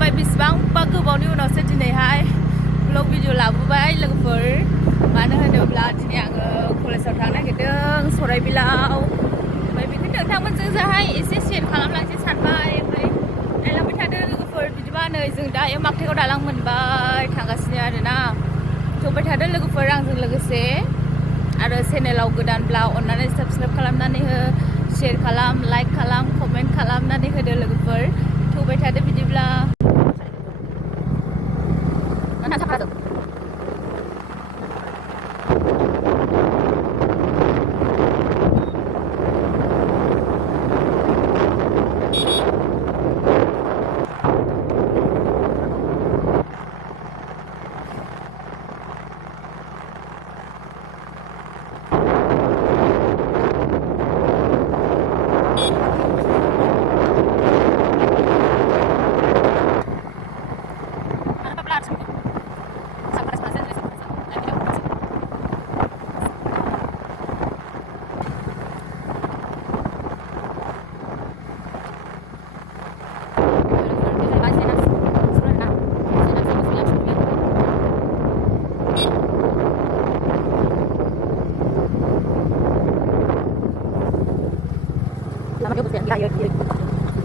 खुलुमबाय बेसेबांबा गोबावनि उनावसो दिनैहाय ब्लग भिडिअ लाबोबाय लोगोफोर मानो होनोब्ला दिनै आङो कलेजाव थांनो नागिरदों सराइबिलाव ओमफ्राय बेखौनो नोंथांमोनजोंहाय एसे शेयार खालामलांसै सानबाय ओमफ्राय नायलांबाय थादो लोगोफोर बिदिबा नै जों दा मागथायाव दालां मोनबाय थांगासिनो आरोना जबाय थादो लोगोफोर आंजों लोगोसे आरो चेनेलाव गोदानब्ला अननानै साबस्क्राइब खालामनानै हो शेयार खालाम लाइक खालाम कमेन्ट खालामनानै होदो लोगोफोर थौबाय थादो बिदिब्ला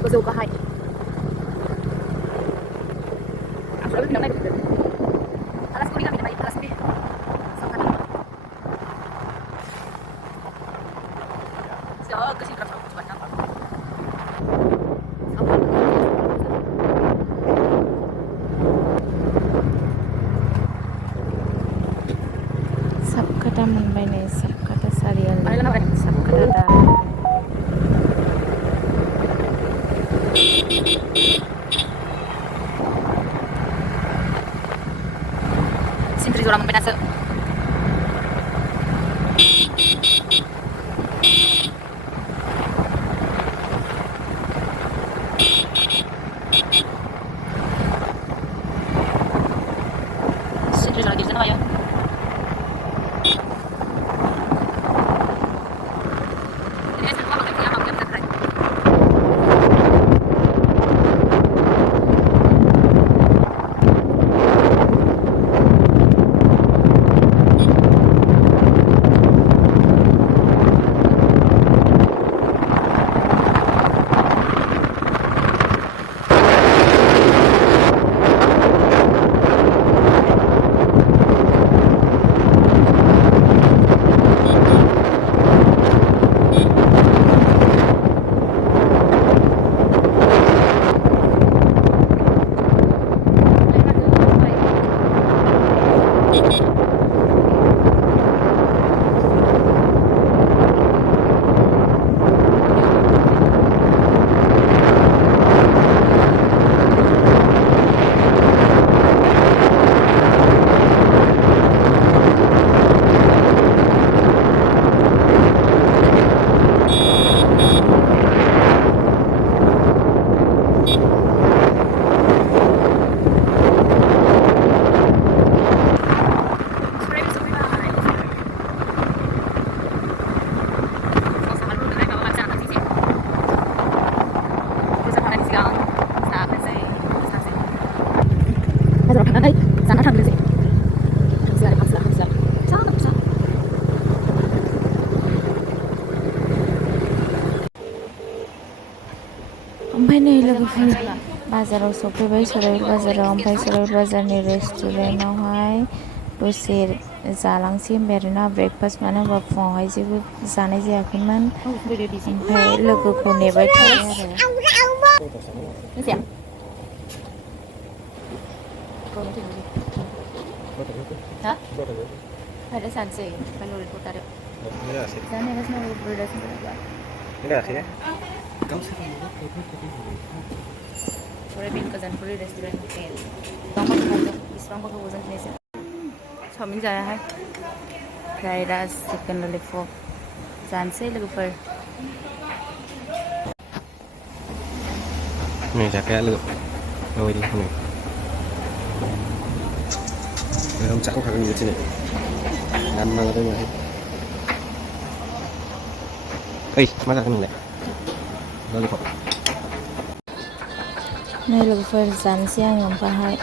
गोजौ गाहाय साबकाटा मोनबाय नै साबकाटा सारियालि साबकाटा दा Sintri Jora moनबाय दासो Sintri Jora गिरजों नायो sana थांग्रोसै हांसो आरो हांसो फिसा फिसा ओमफ्राय नै लोगोफोर बाजाराव सफैबाय सराइबिल बाजाराव ओमफ्राय सराइबिल बाजारनि रेस्टुरेन्टावहाय दसे जालांसै होनबाय आरोना ब्रेकफास्ट मानो होनबा फुङावहाय जेबो जानाय जायाखैमोन ओमफ्राय लोगोखौ नेबाय थाबाय आरो Hah? Ada sansei, kalau udah putar. Sana kan semua udah berapa? Enggak sih ya? Surabil Kazanpuri restoran hotel. Bangkok खाजों, बिसिबांबा गोबावजों खनसे चावमिन जाया है, फ्राइड राइस, चिकेन लॉलीपॉप जानोसै लोगोफोर. Ini jaket lu, oh ini nih. Không chắc không như thế này, ăn mà đây mà. Ê, má ra cái này, lollipop. Đây là phần dán xe ngầm và hai.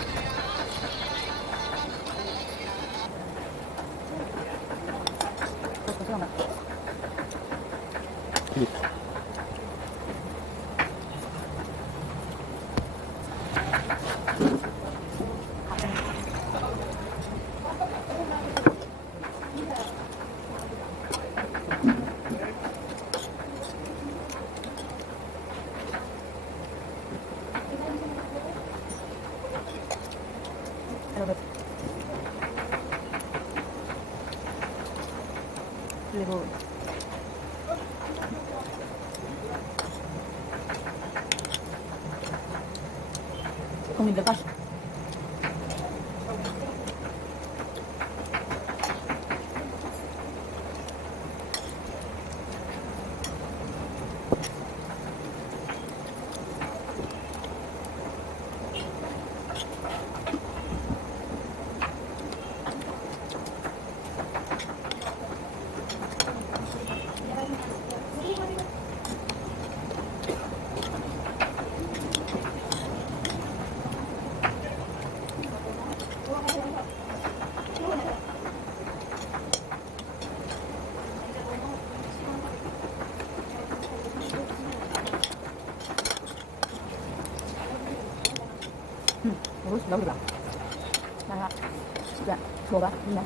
그리고 국민들 가시. 먹을 수 나오더라. 나가. 야, 먹어봐. 있나?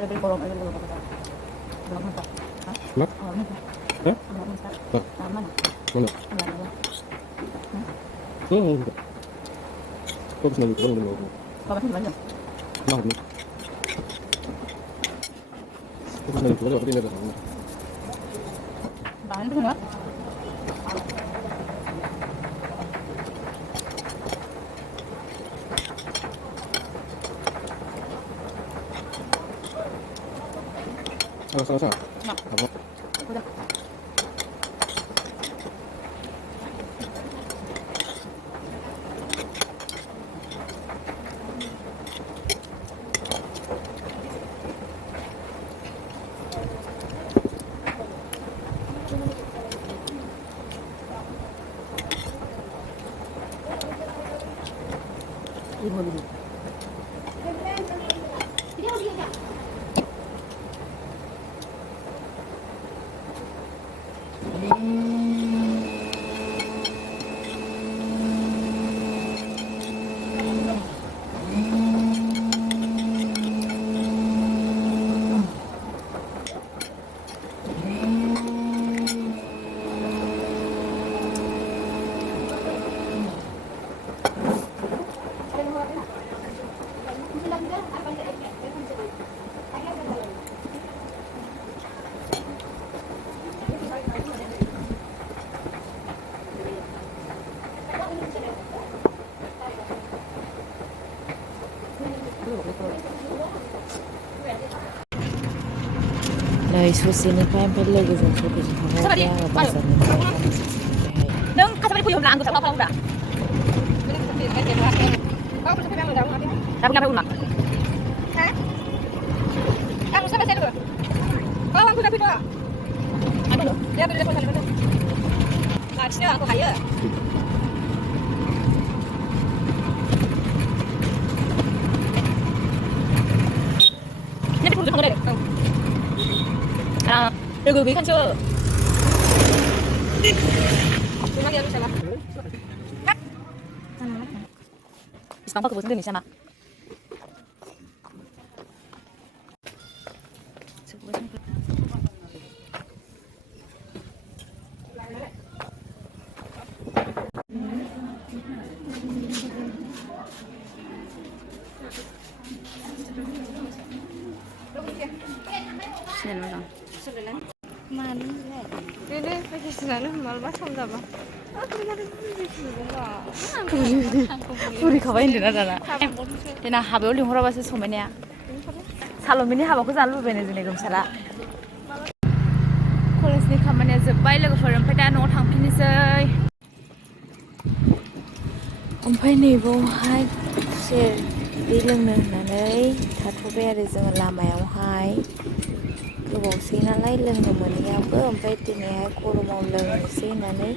애들 보러 가자. 너무 많다. 뭐? 많다. 네? 너무 많다. 뭐? 많아. 뭐냐? 응. 거기서 나 이거 먹는 거. 봐봐, 좀 많이. 나 없네. 거기서 나 이거 어디 내가 먹는 거. 많이 드냐? 알았어. 야. 가봐. 보자. 이거는 Dari susunod pa yung padlagay sa susunod sa mga kaya basa nito. Nung kasabay po yung lang, gusto ko pa udah. Tapi kenapa umak? Hah? Kamu siapa saya dulu? Oh, aku udah pindah. Anu loh, dia beli depan sana. Nah, sini aku kaya. Ini pun udah deh. 여기 칸초. 중앙에 여기 있잖아. 비슷한 거 그거 좀 있잖아. मानो बेनो बायदिसिनानो मालाबा सम जाबा बुरिखाबाय होनदोंना दाना देनां हाबायाव लिंहराबासो समायनाया साल'मिनि हाबाखौ जानो लुबैनाय जोंनि गोमसारा कलेजनि खामानिया जोब्बाय लोगोफोर ओमफ्राय दा न'आव थांफिननोसै ओमफ्राय नैबावहाय खुसेर दै लोंनो होननानै थाथ'बाय आरो जोङो लामायावहाय गोबावसै नालाय लोंनो मोनैयाबो ओमफ्राय दिनैहाय गरमाव लोंनोसै होननानै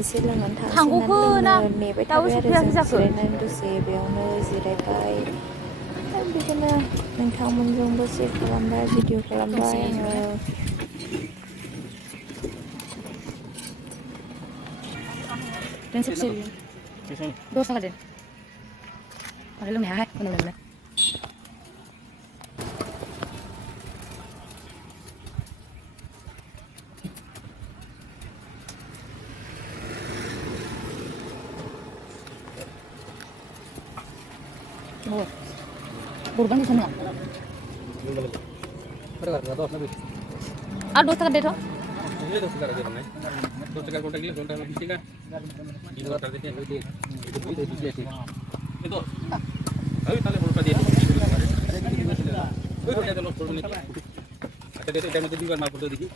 एसे लोंनानै थांसै होननानै लोंनो नेबाय थाबाय आरो जों जिरायनानै दसे बेयावनो जिरायबाय ओमफ्राय बिदिनो नोंथांमोनजोंबो शेयार खालामबाय भिडिअ खालामबाय आङो दस थाखा दे आरो लोंनो हायाहाय उनाव लोंनो Borgoyary sana. Aduh, tak ada itu. Ini tuh sekarang aja nih. Tuh sekarang kontak dia, kontak lagi kan. Ini tuh targetnya itu sih. Itu. Ayo tali berapa dia? Ayo kita terus turun ini. Ada dia time itu juga mau foto dikit.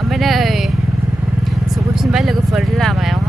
ओमफ्राय नै सफैफिनबाय लोगोफोर लामायाव